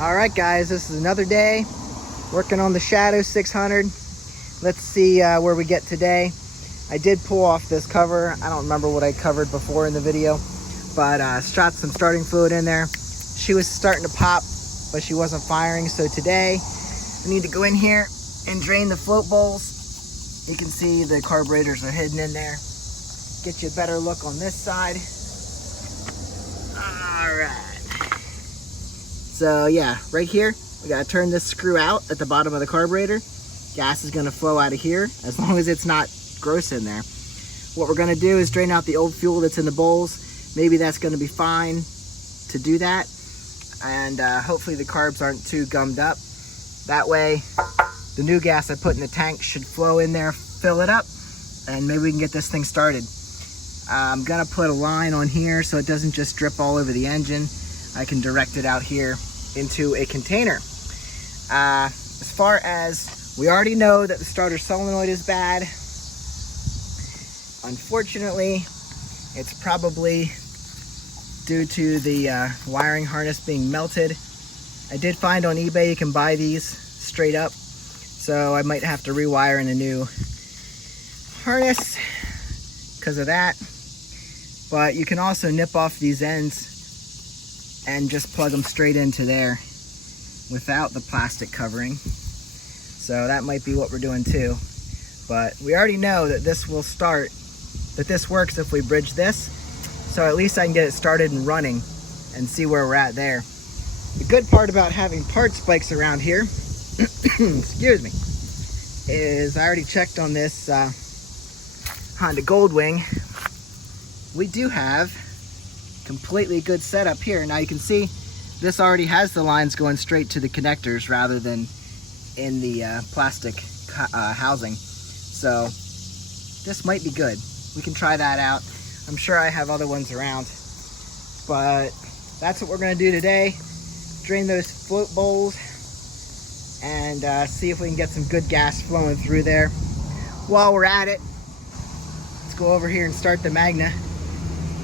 Alright guys, this is another day working on the Shadow 600. Let's see where we get today. I did pull off this cover. I don't remember what I covered before in the video, but shot some starting fluid in there. She was starting to pop, but she wasn't firing. So today I need to go in here and drain the float bowls. You can see the carburetors are hidden in there. Get you a better look on this side. Alright. So yeah, right here, we gotta turn this screw out at the bottom of the carburetor. Gas is gonna flow out of here, as long as it's not gross in there. What we're gonna do is drain out the old fuel that's in the bowls. Maybe that's gonna be fine to do that. And hopefully the carbs aren't too gummed up. That way, the new gas I put in the tank should flow in there, fill it up, and maybe we can get this thing started. I'm gonna put a line on here so it doesn't just drip all over the engine. I can direct it out here into a container. As far as, we already know that the starter solenoid is bad. Unfortunately, it's probably due to the wiring harness being melted. I did find on eBay you can buy these straight up, so I might have to rewire in a new harness because of that. But you can also nip off these ends and just plug them straight into there without the plastic covering. So that might be what we're doing too. But we already know that this will start, that this works if we bridge this. So at least I can get it started and running and see where we're at there. The good part about having parts bikes around here, excuse me, is I already checked on this Honda Goldwing. We do have completely good setup here. Now you can see this already has the lines going straight to the connectors rather than in the plastic housing. So this might be good. We can try that out. I'm sure I have other ones around, but that's what we're going to do today. Drain those float bowls and see if we can get some good gas flowing through there. While we're at it, let's go over here and start the Magna.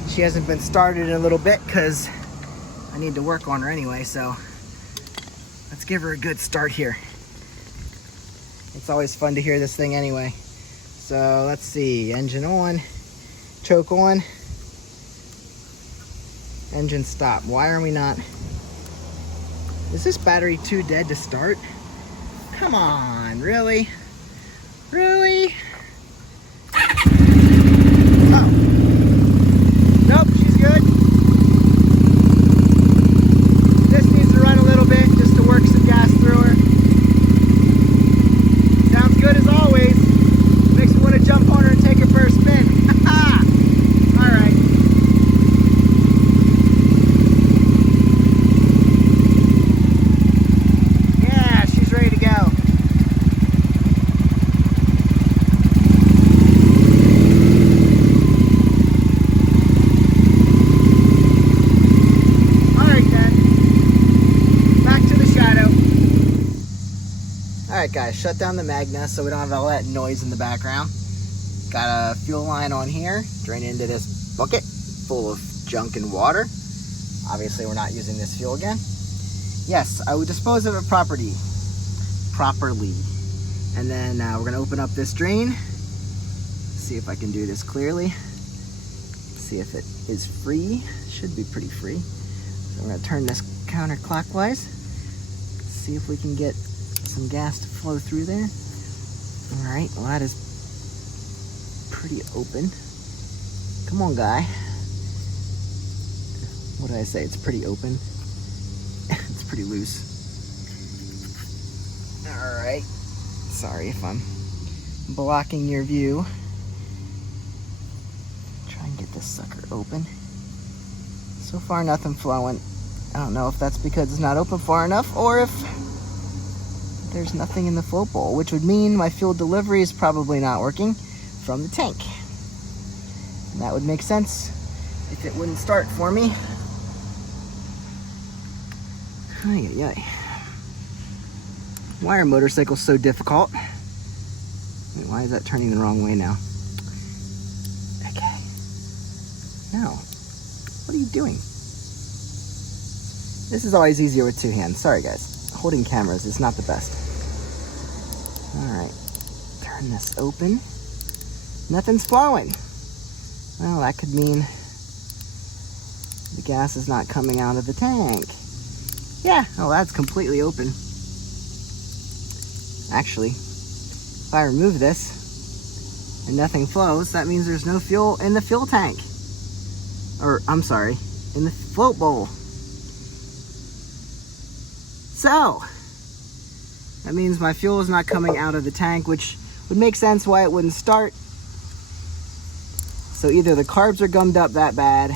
She hasn't been started in a little bit because I need to work on her anyway, so let's give her a good start here. It's always fun to hear this thing anyway. So let's see, engine on, choke on, engine stop. Why are we not? Is this battery too dead to start? Come on, really? Really? Oh. Nope, she's good. This needs to run a little bit just to work some gas through her. Sounds good as always. Makes me want to jump on her and take her for a spin. Alright. Yeah, she's ready to go. Alright guys, shut down the Magna so we don't have all that noise in the background. Got a fuel line on here, drain into this bucket full of junk and water. Obviously we're not using this fuel again. Yes, I would dispose of it properly. And then we're going to open up this drain. See if I can do this clearly. See if it is free. Should be pretty free. So I'm going to turn this counterclockwise. See if we can get some gas to flow through there. All right, well that is pretty open. Come on, guy. What did I say? It's pretty open. It's pretty loose. All right. Sorry if I'm blocking your view. Try and get this sucker open. So far, nothing flowing. I don't know if that's because it's not open far enough or if there's nothing in the float bowl, which would mean my fuel delivery is probably not working from the tank. And that would make sense if it wouldn't start for me. Ay, ay, ay. Why are motorcycles so difficult? Wait, why is that turning the wrong way now? Okay. No. What are you doing? This is always easier with two hands. Sorry guys, holding cameras is not the best. All right, turn this open. Nothing's flowing. Well, that could mean the gas is not coming out of the tank. Yeah, oh, that's completely open. Actually, if I remove this and nothing flows, that means there's no fuel in the fuel tank. Or, I'm sorry, in the float bowl. So, that means my fuel is not coming out of the tank, which would make sense why it wouldn't start. So either the carbs are gummed up that bad,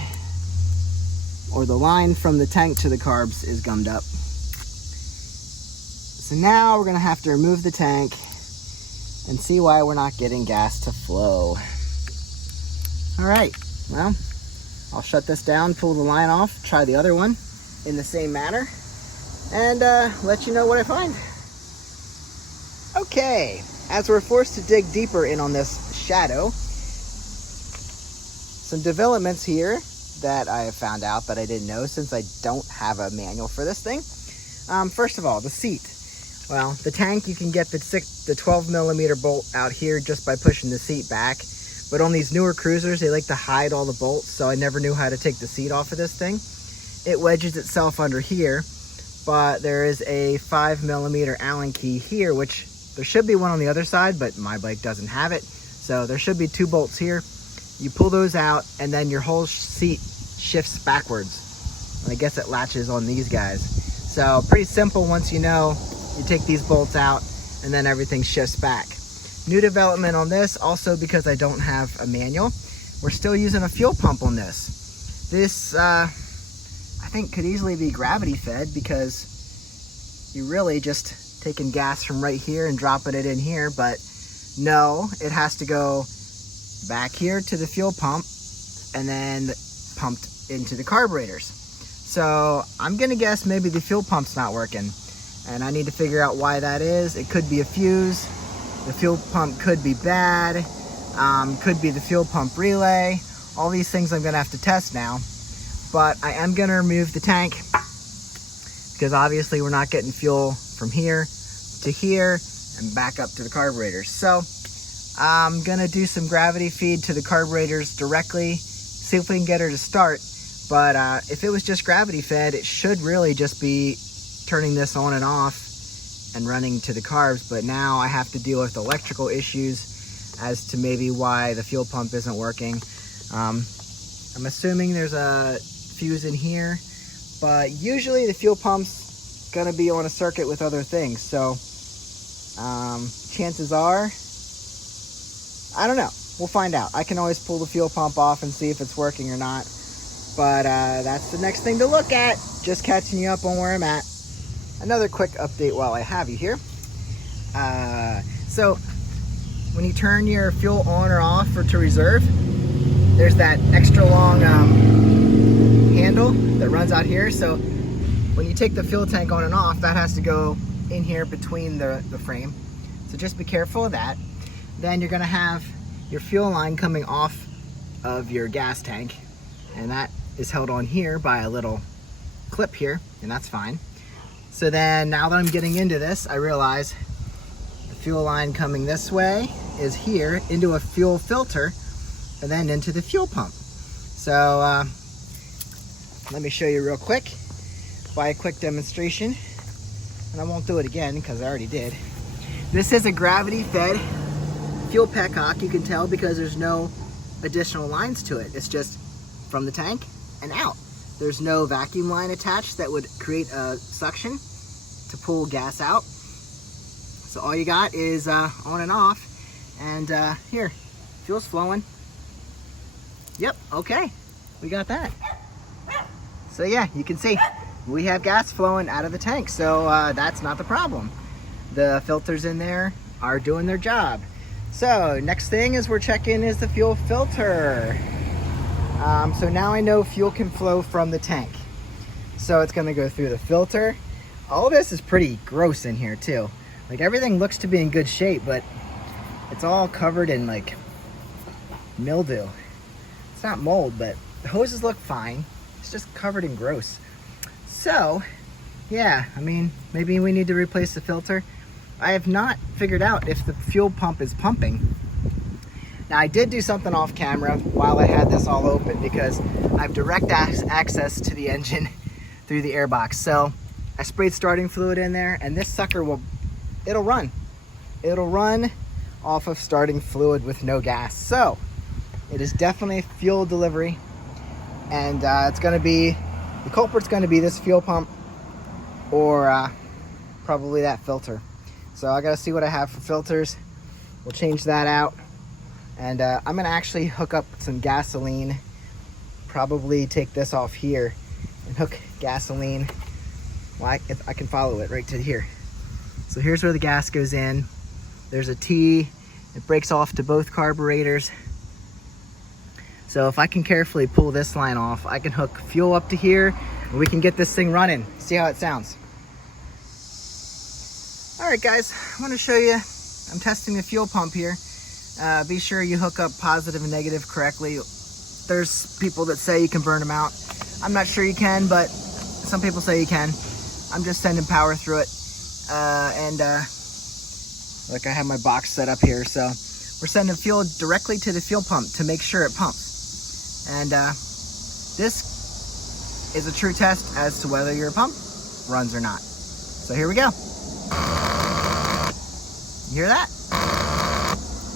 or the line from the tank to the carbs is gummed up. So now we're gonna have to remove the tank and see why we're not getting gas to flow. All right, well, I'll shut this down, pull the line off, try the other one in the same manner, and let you know what I find. Okay, as we're forced to dig deeper in on this Shadow, some developments here that I have found out that I didn't know since I don't have a manual for this thing. First of all, the seat. Well, the tank, you can get the 12 millimeter bolt out here just by pushing the seat back. But on these newer cruisers, they like to hide all the bolts, so I never knew how to take the seat off of this thing. It wedges itself under here, but there is a 5 millimeter Allen key here, which there should be one on the other side, but my bike doesn't have it. So there should be 2 bolts here. You pull those out, and then your whole seat shifts backwards. And I guess it latches on these guys. So pretty simple once you know. You take these bolts out, and then everything shifts back. New development on this, also because I don't have a manual, we're still using a fuel pump on this. This, I think, could easily be gravity fed, because you're really just taking gas from right here and dropping it in here, but no, it has to go back here to the fuel pump and then pumped into the carburetors. So I'm gonna guess maybe the fuel pump's not working, and I need to figure out why that is. It could be a fuse, the fuel pump could be bad, could be the fuel pump relay. All these things I'm gonna have to test now, but I am gonna remove the tank because obviously we're not getting fuel from here to here and back up to the carburetors. So I'm gonna do some gravity feed to the carburetors directly, see if we can get her to start. But if it was just gravity fed, it should really just be turning this on and off and running to the carbs. But now I have to deal with electrical issues as to maybe why the fuel pump isn't working. I'm assuming there's a fuse in here, but usually the fuel pump's gonna be on a circuit with other things. So chances are, I don't know, we'll find out. I can always pull the fuel pump off and see if it's working or not. But that's the next thing to look at. Just catching you up on where I'm at. Another quick update while I have you here. So when you turn your fuel on or off or to reserve, there's that extra long handle that runs out here. So when you take the fuel tank on and off, that has to go in here between the frame. So just be careful of that. Then you're gonna have your fuel line coming off of your gas tank, and that is held on here by a little clip here, and that's fine. So then now that I'm getting into this, I realize the fuel line coming this way is here into a fuel filter and then into the fuel pump. So let me show you real quick by a quick demonstration, and I won't do it again because I already did. This is a gravity fed fuel petcock. You can tell because there's no additional lines to it. It's just from the tank and out. There's no vacuum line attached that would create a suction to pull gas out. So all you got is on and off, and here, fuel's flowing. Yep, okay, we got that. So yeah, you can see we have gas flowing out of the tank, so that's not the problem. The filters in there are doing their job. So next thing is we're checking is the fuel filter. So now I know fuel can flow from the tank. So it's gonna go through the filter. All this is pretty gross in here too. Like everything looks to be in good shape, but it's all covered in like mildew. It's not mold, but the hoses look fine. It's just covered in gross. So, yeah, I mean, maybe we need to replace the filter. I have not figured out if the fuel pump is pumping. Now, I did do something off camera while I had this all open because I have direct access to the engine through the airbox. So I sprayed starting fluid in there, and this sucker it'll run. It'll run off of starting fluid with no gas. So it is definitely fuel delivery, and it's gonna be, the culprit's gonna be this fuel pump or probably that filter. So I gotta see what I have for filters. We'll change that out. And I'm gonna actually hook up some gasoline, probably take this off here and hook gasoline. Well, I can follow it right to here. So here's where the gas goes in. There's a T, it breaks off to both carburetors. So if I can carefully pull this line off, I can hook fuel up to here and we can get this thing running. See how it sounds. All right, guys, I want to show you, I'm testing the fuel pump here. Be sure you hook up positive and negative correctly. There's people that say you can burn them out. I'm not sure you can, but some people say you can. I'm just sending power through it. Like I have my box set up here, so we're sending fuel directly to the fuel pump to make sure it pumps. And this is a true test as to whether your pump runs or not. So here we go. You hear that?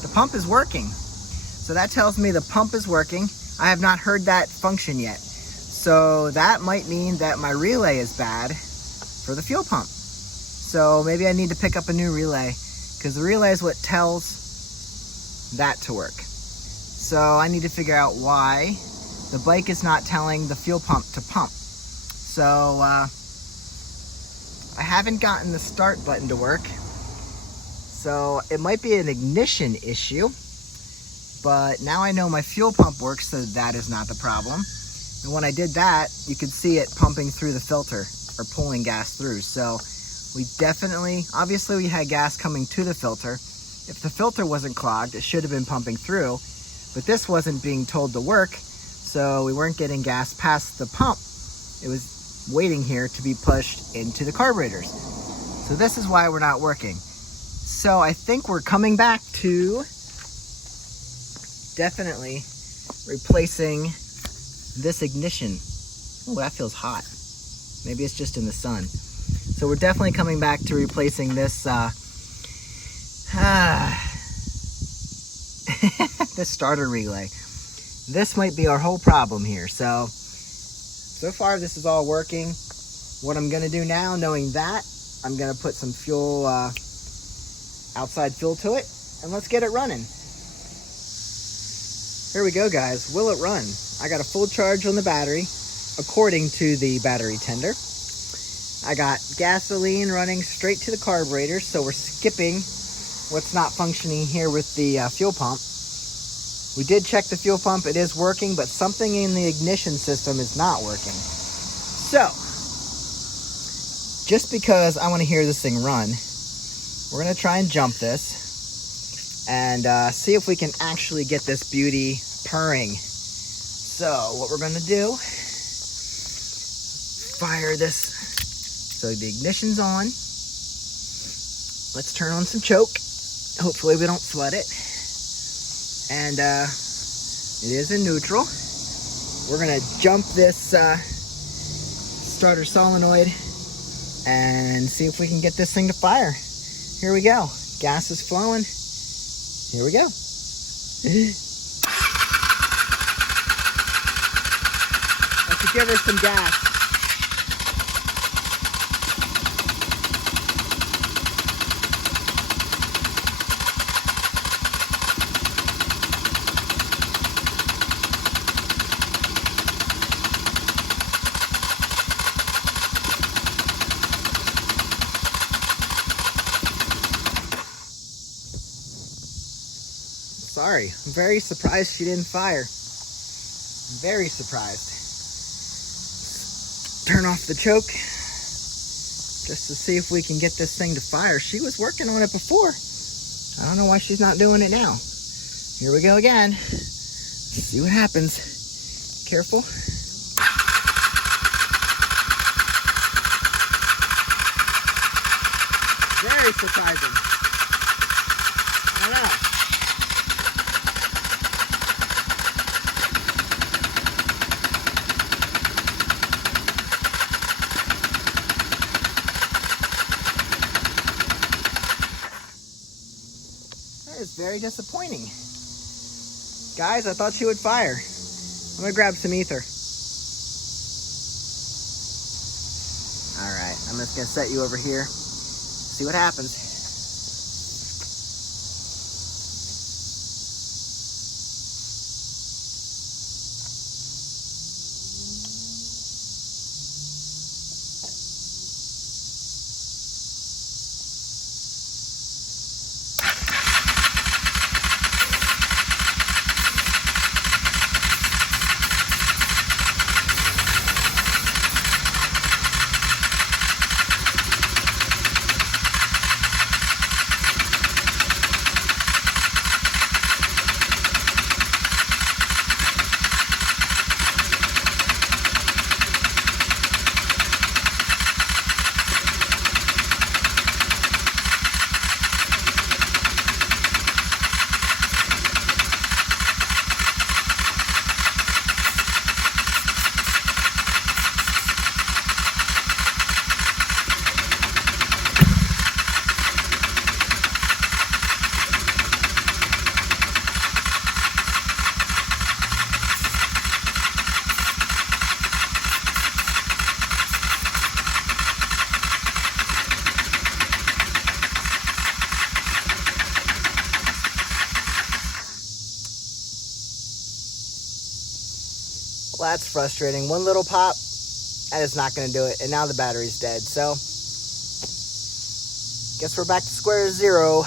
The pump is working. So that tells me the pump is working. I have not heard that function yet. So that might mean that my relay is bad for the fuel pump. So maybe I need to pick up a new relay, because the relay is what tells that to work. So I need to figure out why the bike is not telling the fuel pump to pump. So I haven't gotten the start button to work. So it might be an ignition issue, but now I know my fuel pump works, so that is not the problem. And when I did that, you could see it pumping through the filter, or pulling gas through. So we definitely, obviously we had gas coming to the filter. If the filter wasn't clogged, it should have been pumping through, but this wasn't being told to work, so we weren't getting gas past the pump. It was waiting here to be pushed into the carburetors. So this is why we're not working. So I think we're coming back to definitely replacing this ignition. Oh, that feels hot. Maybe it's just in the sun. So we're definitely coming back to replacing this this starter relay. This might be our whole problem here. So far this is all working. What I'm gonna do now, knowing that, I'm gonna put some fuel, outside fuel to it, and let's get it running. Here we go, guys. Will it run? I got a full charge on the battery, according to the battery tender. I got gasoline running straight to the carburetor, so we're skipping what's not functioning here with the fuel pump. We did check the fuel pump. It is working, but something in the ignition system is not working. So, just because I want to hear this thing run, we're going to try and jump this and see if we can actually get this beauty purring. So what we're going to do, fire this. So the ignition's on. Let's turn on some choke. Hopefully we don't flood it. And it is in neutral. We're going to jump this starter solenoid and see if we can get this thing to fire. Here we go. Gas is flowing. Here we go. Let's give her some gas. Sorry, I'm very surprised she didn't fire. Very surprised. Turn off the choke just to see if we can get this thing to fire. She was working on it before. I don't know why she's not doing it now. Here we go again. Let's see what happens. Careful. very surprising. I don't know. That is very disappointing. Guys, I thought she would fire. I'm gonna grab some ether. All right, I'm just gonna set you over here. See what happens. Well, that's frustrating. One little pop, that is not going to do it. And now the battery's dead. So, guess we're back to square zero.